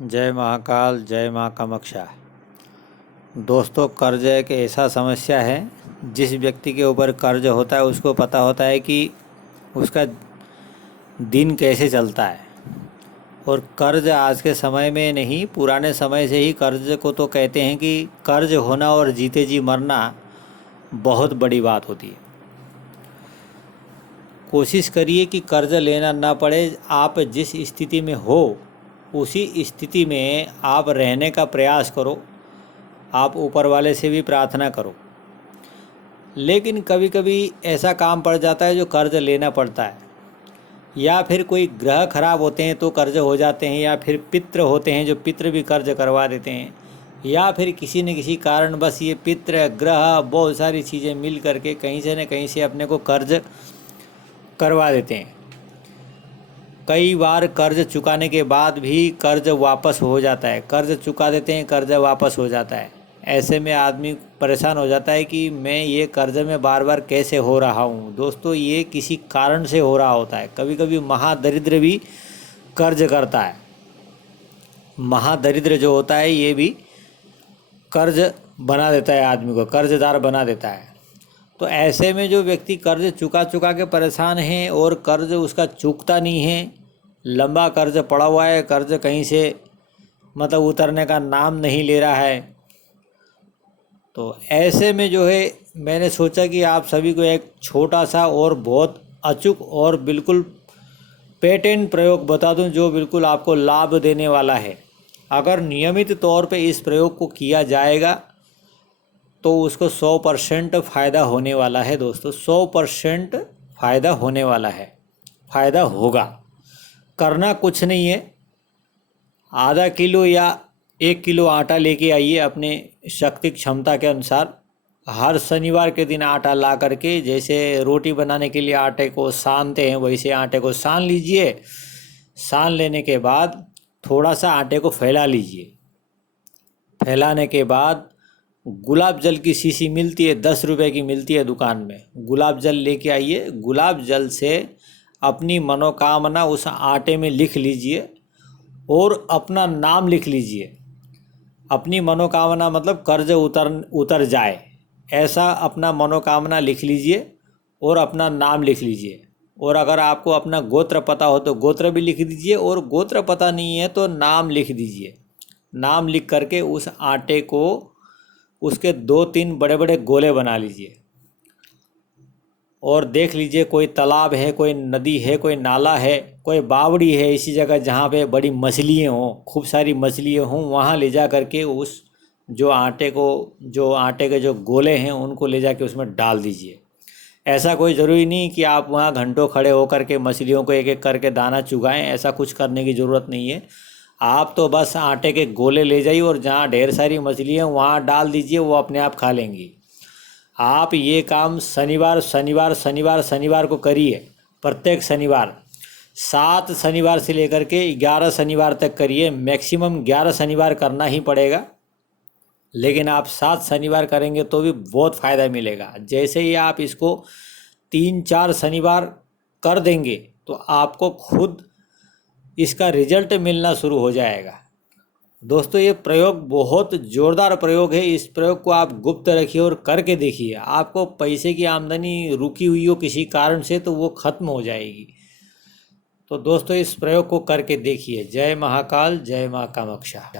जय महाकाल, जय माँ कामाक्षा। दोस्तों, कर्ज एक ऐसा समस्या है। जिस व्यक्ति के ऊपर कर्ज होता है उसको पता होता है कि उसका दिन कैसे चलता है। और कर्ज आज के समय में नहीं, पुराने समय से ही कर्ज को तो कहते हैं कि कर्ज होना और जीते जी मरना बहुत बड़ी बात होती है। कोशिश करिए कि कर्ज लेना ना पड़े। आप जिस स्थिति में हो उसी स्थिति में आप रहने का प्रयास करो। आप ऊपर वाले से भी प्रार्थना करो। लेकिन कभी कभी ऐसा काम पड़ जाता है जो कर्ज लेना पड़ता है, या फिर कोई ग्रह खराब होते हैं तो कर्ज हो जाते हैं, या फिर पितृ होते हैं जो पितृ भी कर्ज करवा देते हैं, या फिर किसी न किसी कारण बस ये पितृ ग्रह बहुत सारी चीज़ें मिल करके कहीं से न कहीं से अपने को कर्ज करवा देते हैं। कई बार कर्ज चुकाने के बाद भी कर्ज वापस हो जाता है। कर्ज चुका देते हैं, कर्ज वापस हो जाता है। ऐसे में आदमी परेशान हो जाता है कि मैं ये कर्ज में बार बार कैसे हो रहा हूँ। दोस्तों, ये किसी कारण से हो रहा होता है। कभी कभी महादरिद्र भी कर्ज करता है। महादरिद्र जो होता है ये भी कर्ज बना देता है, आदमी को कर्जदार बना देता है। तो ऐसे में जो व्यक्ति कर्ज चुका चुका के परेशान है और कर्ज उसका चुकता नहीं है, लंबा कर्ज पड़ा हुआ है, कर्ज कहीं से मतलब उतरने का नाम नहीं ले रहा है, तो ऐसे में जो है मैंने सोचा कि आप सभी को एक छोटा सा और बहुत अचूक और बिल्कुल पेटेंट प्रयोग बता दूं जो बिल्कुल आपको लाभ देने वाला है। अगर नियमित तौर पे इस प्रयोग को किया जाएगा तो उसको 100% फ़ायदा होने वाला है। दोस्तों, 100% फ़ायदा होने वाला है, फ़ायदा होगा। करना कुछ नहीं है, आधा किलो या 1 किलो आटा लेके आइए अपने शक्ति क्षमता के अनुसार। हर शनिवार के दिन आटा ला करके, जैसे रोटी बनाने के लिए आटे को सानते हैं वैसे आटे को सान लीजिए। सान लेने के बाद थोड़ा सा आटे को फैला लीजिए। फैलाने के बाद गुलाब जल की शीशी मिलती है, 10 रुपये की मिलती है दुकान में। गुलाब जल लेके आइए। गुलाब जल से अपनी मनोकामना उस आटे में लिख लीजिए और अपना नाम लिख लीजिए। अपनी मनोकामना मतलब कर्ज उतर जाए, ऐसा अपना मनोकामना लिख लीजिए और अपना नाम लिख लीजिए। और अगर आपको अपना गोत्र पता हो तो गोत्र भी लिख दीजिए, और गोत्र पता नहीं है तो नाम लिख दीजिए। नाम लिख करके उस आटे को उसके 2-3 बड़े बड़े गोले बना लीजिए और देख लीजिए कोई तालाब है, कोई नदी है, कोई नाला है, कोई बावड़ी है, इसी जगह जहाँ पे बड़ी मछलियाँ हों, खूब सारी मछलियाँ हों, वहाँ ले जा करके उस जो आटे के जो गोले हैं उनको ले जा के उसमें डाल दीजिए। ऐसा कोई ज़रूरी नहीं कि आप वहाँ घंटों खड़े होकर के मछलियों को एक एक करके दाना चुगाएं। ऐसा कुछ करने की ज़रूरत नहीं है। आप तो बस आटे के गोले ले जाइए और जहाँ ढेर सारी मछलियाँ वहाँ डाल दीजिए, वो अपने आप खा लेंगी। आप ये काम शनिवार शनिवार शनिवार शनिवार को करिए। प्रत्येक शनिवार 7 शनिवार से लेकर के 11 शनिवार तक करिए। मैक्सिमम 11 शनिवार करना ही पड़ेगा, लेकिन आप 7 शनिवार करेंगे तो भी बहुत फ़ायदा मिलेगा। जैसे ही आप इसको 3-4 शनिवार कर देंगे तो आपको खुद इसका रिजल्ट मिलना शुरू हो जाएगा। दोस्तों, ये प्रयोग बहुत ज़ोरदार प्रयोग है। इस प्रयोग को आप गुप्त रखिए और करके देखिए। आपको पैसे की आमदनी रुकी हुई हो किसी कारण से तो वो ख़त्म हो जाएगी। तो दोस्तों, इस प्रयोग को करके देखिए। जय महाकाल, जय माँ कामाक्षा।